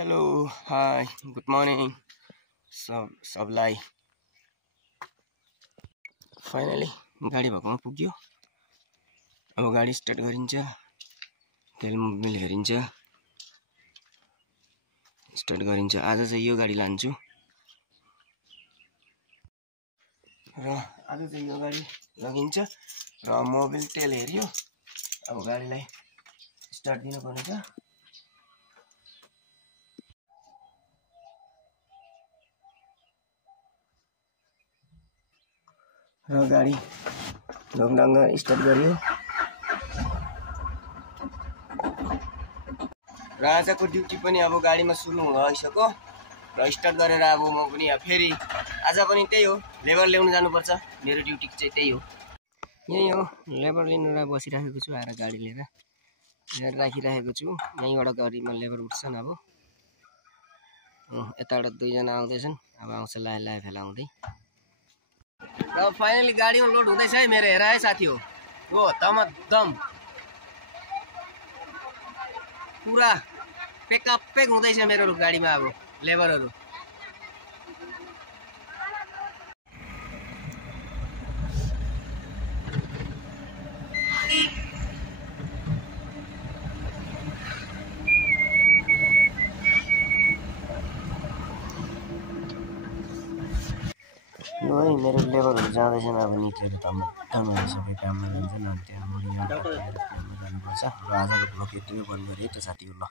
Hello hi good morning सबलाई। Finally गाडी भएकोमा पुग्यो। अब गाडी स्टार्ट गरिन्छ, तेल मोबिल हेरिन्छ, स्टार्ट गरिन्छ। आज चाहिँ यो गाडी लान्छु र आज चाहिँ यो गाडी लगिन्छ र मोबिल तेल हेरियो। अब गाडीलाई स्टार्ट दिनुपर्ने छ। र गाडी ढङढङ स्टार्ट गरियो र आजको ड्युटी पनि अब गाडीमा सुरु भइसक्यो र स्टार्ट गरेर अब म पनि फेरि आज पनि त्यही हो, लेबर ल्याउनु जानुपर्छ। मेरो ड्युटी चाहिँ त्यही हो, यही हो। लेबर लिनु बसिराखेको छु, आएर गाडी लिएर राखिराखेको छु। यहीँबाट गाडीमा लेबर उठ्छन्। अब यताबाट दुईजना आउँदैछन्, अब आउँछ लाए लाए फेला आउँदै। र फाइनली गाडीमा लोड हुँदैछ है मेरो। हेर है साथी हो दम पुरा पेक हुँदैछ मेरो गाडीमा अब लेबरहरू। यो है मेरो लेबरहरू जाँदैछन्। अब निक्लेर तम्मै सबै काममा जान्छन्। अनि त्यहाँबाट जानुपर्छ। र आजको ब्लग यतिमै बन्द गरेँ है त साथी हो। ल।